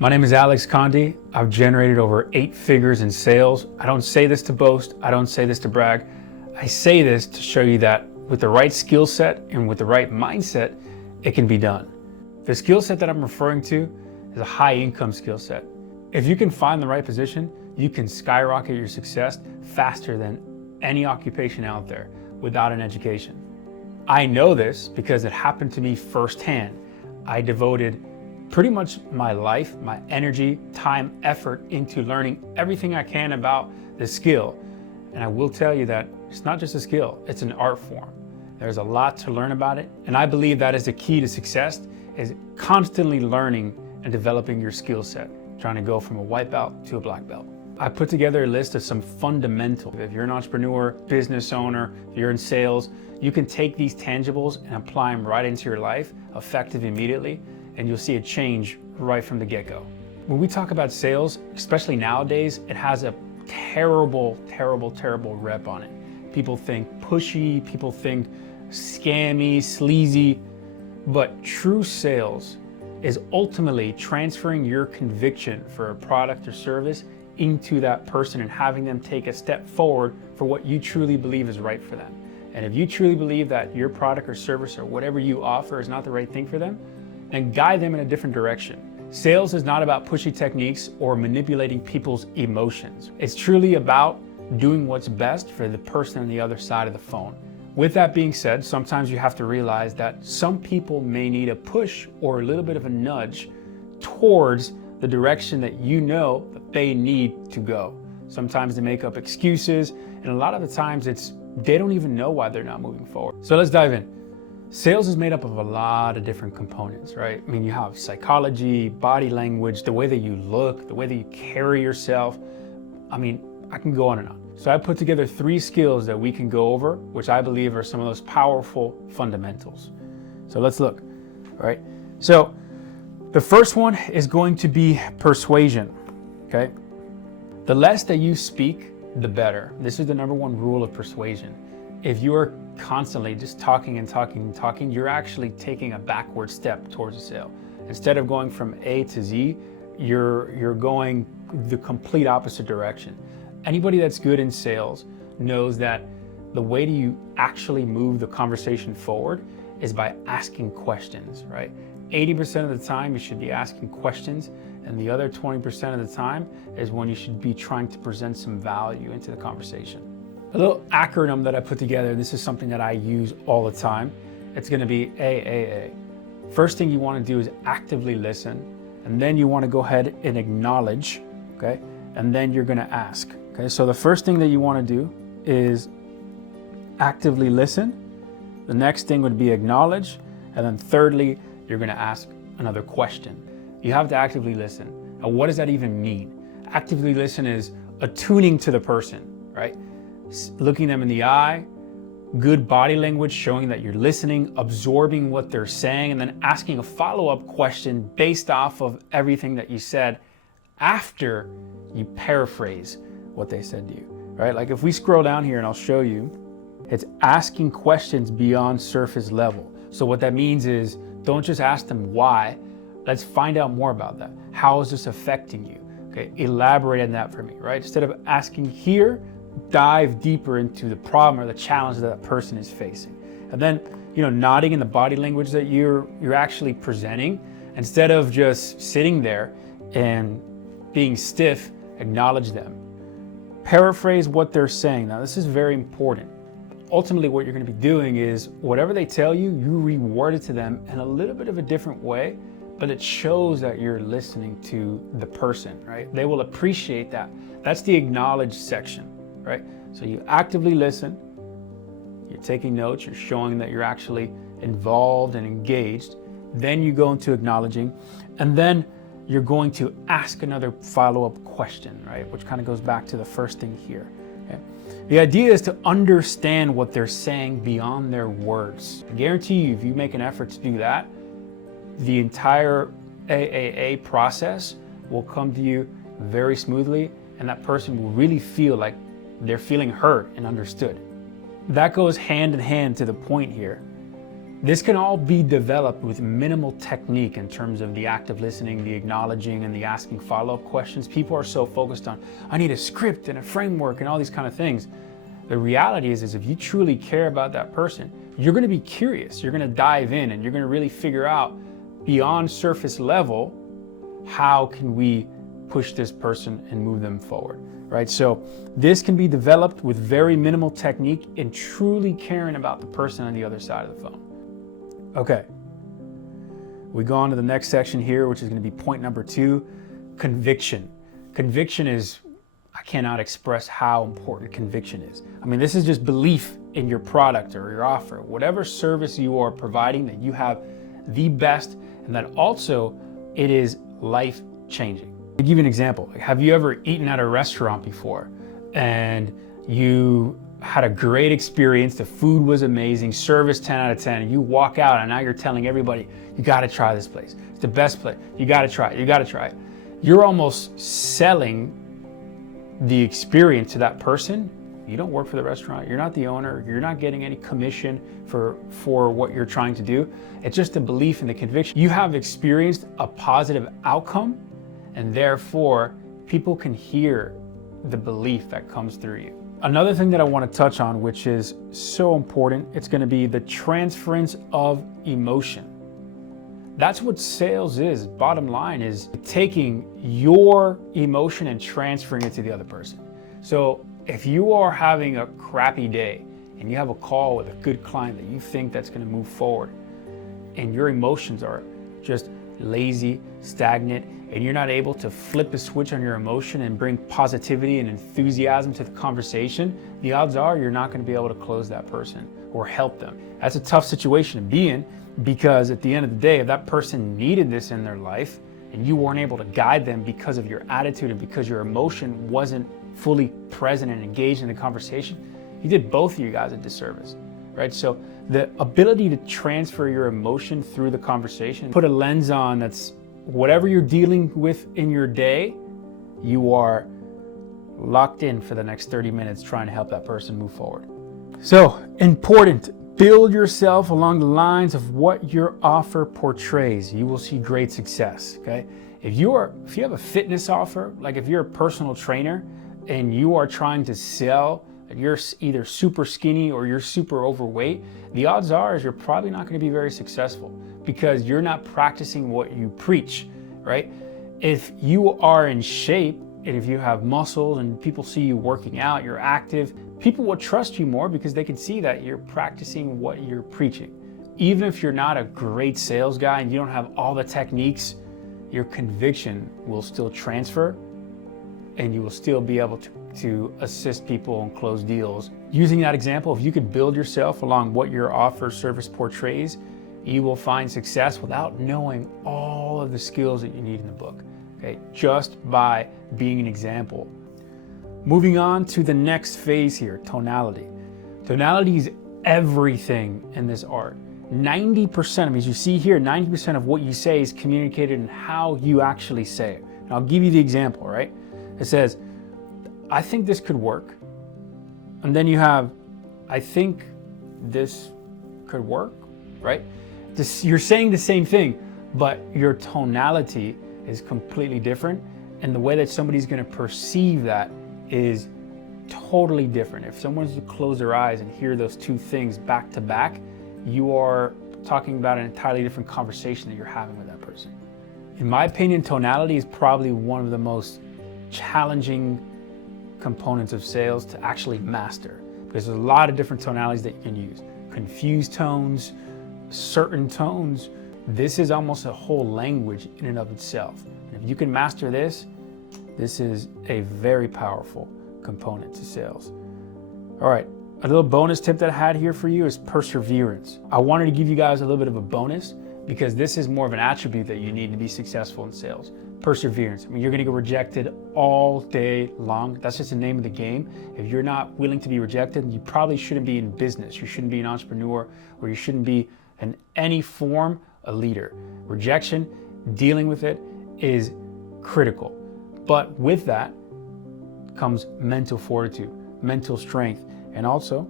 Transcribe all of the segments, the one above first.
My name is Alex Conde. I've generated over 8 figures in sales. I don't say this to boast. I don't say this to brag. I say this to show you that with the right skill set and with the right mindset, it can be done. The skill set that I'm referring to is a high income skill set. If you can find the right position, you can skyrocket your success faster than any occupation out there without an education. I know this because it happened to me firsthand. I devoted pretty much my life, my energy, time, effort into learning everything I can about this skill. And I will tell you that it's not just a skill, it's an art form. There's a lot to learn about it. And I believe that is the key to success, is constantly learning and developing your skill set, trying to go from a white belt to a black belt. I put together a list of some fundamentals. If you're an entrepreneur, business owner, if you're in sales, you can take these tangibles and apply them right into your life, effective immediately, and you'll see a change right from the get-go. When we talk about sales, especially nowadays, it has a terrible rep on it. People think pushy, people think scammy, sleazy, but true sales is ultimately transferring your conviction for a product or service into that person and having them take a step forward for what you truly believe is right for them. And if you truly believe that your product or service or whatever you offer is not the right thing for them, then guide them in a different direction. Sales is not about pushy techniques or manipulating people's emotions. It's truly about doing what's best for the person on the other side of the phone. With that being said, sometimes you have to realize that some people may need a push or a little bit of a nudge towards the direction that you know that they need to go. Sometimes they make up excuses, and a lot of the times they don't even know why they're not moving forward. So let's dive in. Sales is made up of a lot of different components, right? I mean, you have psychology, body language, the way that you look, the way that you carry yourself. I mean, I can go on and on. So I put together 3 skills that we can go over, which I believe are some of those powerful fundamentals. So let's look, all right? So the first one is going to be persuasion, okay? The less that you speak, the better. This is the number 1 rule of persuasion. If you are constantly just talking, you're actually taking a backward step towards a sale. Instead of going from A to Z, you're going the complete opposite direction. Anybody that's good in sales knows that the way that you actually move the conversation forward is by asking questions, right? 80% of the time you should be asking questions, and the other 20% of the time is when you should be trying to present some value into the conversation. A little acronym that I put together, this is something that I use all the time. It's gonna be AAA. First thing you wanna do is actively listen, and then you wanna go ahead and acknowledge, okay? And then you're gonna ask, okay? So the first thing that you wanna do is actively listen. The next thing would be acknowledge. And then thirdly, you're gonna ask another question. You have to actively listen. And what does that even mean? Actively listen is attuning to the person, right? Looking them in the eye, good body language showing that you're listening, absorbing what they're saying, and then asking a follow-up question based off of everything that you said after you paraphrase what they said to you, right? Like if we scroll down here and I'll show you, it's asking questions beyond surface level. So what that means is don't just ask them why, let's find out more about that. How is this affecting you? Okay, elaborate on that for me, right? Instead of asking here, dive deeper into the problem or the challenge that person is facing. And then, nodding in the body language that you're actually presenting, instead of just sitting there and being stiff, acknowledge them. Paraphrase what they're saying. Now, this is very important. Ultimately, what you're going to be doing is whatever they tell you, you reward it to them in a little bit of a different way, but it shows that you're listening to the person, right? They will appreciate that. That's the acknowledge section. Right? So you actively listen, you're taking notes, you're showing that you're actually involved and engaged. Then you go into acknowledging, and then you're going to ask another follow-up question, right? Which kind of goes back to the first thing here. Okay? The idea is to understand what they're saying beyond their words. I guarantee you, if you make an effort to do that, the entire AAA process will come to you very smoothly, and that person will really feel like they're feeling heard and understood. That goes hand in hand to the point here. This can all be developed with minimal technique in terms of the active listening, the acknowledging, and the asking follow-up questions. People are so focused on, I need a script and a framework and all these kind of things. The reality is if you truly care about that person, you're going to be curious. You're going to dive in and you're going to really figure out beyond surface level, how can we push this person and move them forward, right? So this can be developed with very minimal technique and truly caring about the person on the other side of the phone. Okay, we go on to the next section here, which is going to be point number 2, conviction. Conviction is, I cannot express how important conviction is. I mean, this is just belief in your product or your offer, whatever service you are providing, that you have the best, and that also it is life-changing. To give you an example, have you ever eaten at a restaurant before and you had a great experience, the food was amazing, service 10 out of 10, and you walk out and now you're telling everybody, you gotta try this place, it's the best place, you gotta try it, you gotta try it. You're almost selling the experience to that person. You don't work for the restaurant, you're not the owner, you're not getting any commission for what you're trying to do. It's just the belief and the conviction. You have experienced a positive outcome, and therefore people can hear the belief that comes through you. Another thing that I want to touch on, which is so important, it's going to be the transference of emotion. That's what sales is. Bottom line is taking your emotion and transferring it to the other person. So if you are having a crappy day and you have a call with a good client that you think that's going to move forward, and your emotions are just lazy, stagnant, and you're not able to flip a switch on your emotion and bring positivity and enthusiasm to the conversation, the odds are you're not going to be able to close that person or help them. That's a tough situation to be in, because at the end of the day, if that person needed this in their life and you weren't able to guide them because of your attitude and because your emotion wasn't fully present and engaged in the conversation, you did both of you guys a disservice, right? So the ability to transfer your emotion through the conversation, put a lens on that's whatever you're dealing with in your day, you are locked in for the next 30 minutes trying to help that person move forward. So important, build yourself along the lines of what your offer portrays. You will see great success, okay? If you have a fitness offer, like if you're a personal trainer and you are trying to sell, you're either super skinny or you're super overweight, the odds are is you're probably not going to be very successful, because you're not practicing what you preach, right? If you are in shape and if you have muscles and people see you working out, you're active, people will trust you more because they can see that you're practicing what you're preaching. Even if you're not a great sales guy and you don't have all the techniques, your conviction will still transfer and you will still be able to assist people and close deals. Using that example, if you could build yourself along what your offer service portrays, you will find success without knowing all of the skills that you need in the book, okay? Just by being an example. Moving on to the next phase here, tonality. Tonality is everything in this art. 90%, as you see here, 90% of what you say is communicated in how you actually say it. And I'll give you the example, right? It says, I think this could work. And then you have, I think this could work, right? You're saying the same thing, but your tonality is completely different. And the way that somebody's going to perceive that is totally different. If someone's to close their eyes and hear those two things back to back, you are talking about an entirely different conversation that you're having with that person. In my opinion, tonality is probably one of the most challenging components of sales to actually master, because there's a lot of different tonalities that you can use. Confused tones, certain tones. This is almost a whole language in and of itself. And if you can master this, this is a very powerful component to sales. All right, a little bonus tip that I had here for you is perseverance. I wanted to give you guys a little bit of a bonus because this is more of an attribute that you need to be successful in sales. Perseverance. I mean, you're going to get rejected all day long. That's just the name of the game. If you're not willing to be rejected, you probably shouldn't be in business. You shouldn't be an entrepreneur, or you shouldn't be in any form a leader. Rejection, dealing with it is critical. But with that comes mental fortitude, mental strength, and also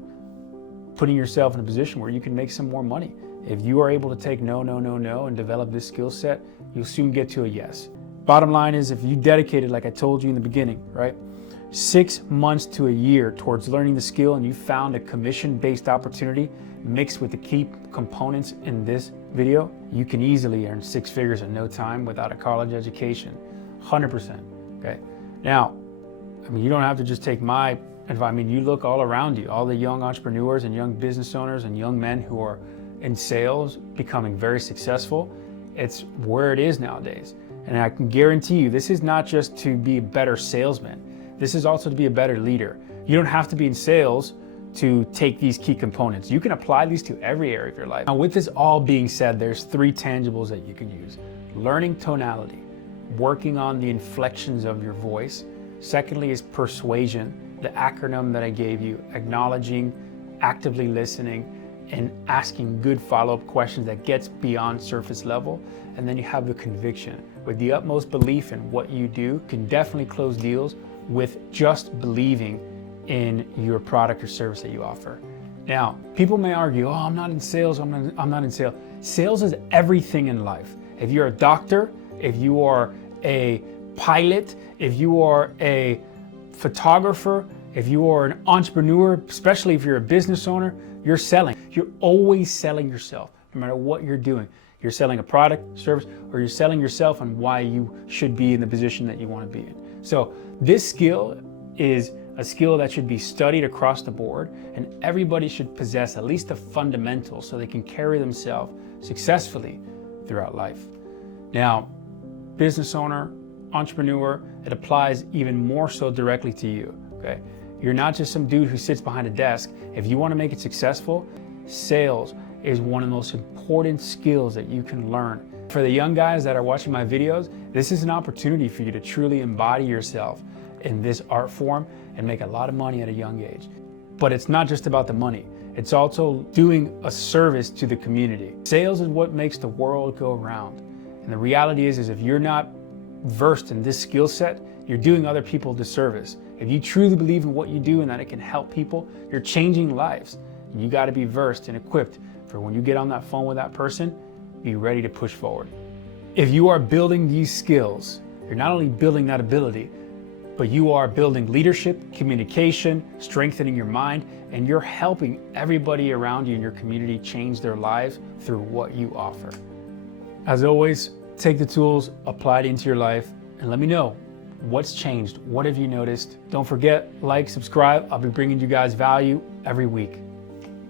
putting yourself in a position where you can make some more money. If you are able to take no, no, no, no and develop this skill set, you'll soon get to a yes. Bottom line is, if you dedicated, like I told you in the beginning, right, 6 months to a year towards learning the skill, and you found a commission-based opportunity mixed with the key components in this video, you can easily earn 6 figures in no time without a college education, 100%, okay? Now, I mean, you don't have to just take my advice. I mean, you look all around you, all the young entrepreneurs and young business owners and young men who are in sales becoming very successful. It's where it is nowadays. And I can guarantee you, this is not just to be a better salesman. This is also to be a better leader. You don't have to be in sales to take these key components. You can apply these to every area of your life. Now, with this all being said, there's 3 tangibles that you can use. Learning tonality, working on the inflections of your voice. Secondly is persuasion, the acronym that I gave you, acknowledging, actively listening, and asking good follow-up questions that gets beyond surface level. And then you have the conviction. With the utmost belief in what you do, you can definitely close deals with just believing in your product or service that you offer. Now, people may argue, oh, I'm not in sales, I'm not in sales. Sales is everything in life. If you're a doctor, if you are a pilot, if you are a photographer, if you are an entrepreneur, especially if you're a business owner, you're selling. You're always selling yourself, no matter what you're doing. You're selling a product, service, or you're selling yourself on why you should be in the position that you want to be in. So this skill is a skill that should be studied across the board, and everybody should possess at least the fundamentals so they can carry themselves successfully throughout life. Now, business owner, entrepreneur, it applies even more so directly to you, okay? You're not just some dude who sits behind a desk. If you want to make it successful, sales is one of the most important skills that you can learn. For the young guys that are watching my videos, this is an opportunity for you to truly embody yourself in this art form and make a lot of money at a young age. But it's not just about the money. It's also doing a service to the community. Sales is what makes the world go round. And the reality is if you're not versed in this skill set, you're doing other people a disservice. If you truly believe in what you do and that it can help people, you're changing lives. And you got to be versed and equipped for when you get on that phone with that person, be ready to push forward. If you are building these skills, you're not only building that ability, but you are building leadership, communication, strengthening your mind, and you're helping everybody around you in your community change their lives through what you offer. As always, take the tools, apply it into your life, and let me know what's changed. What have you noticed? Don't forget, like, subscribe. I'll be bringing you guys value every week.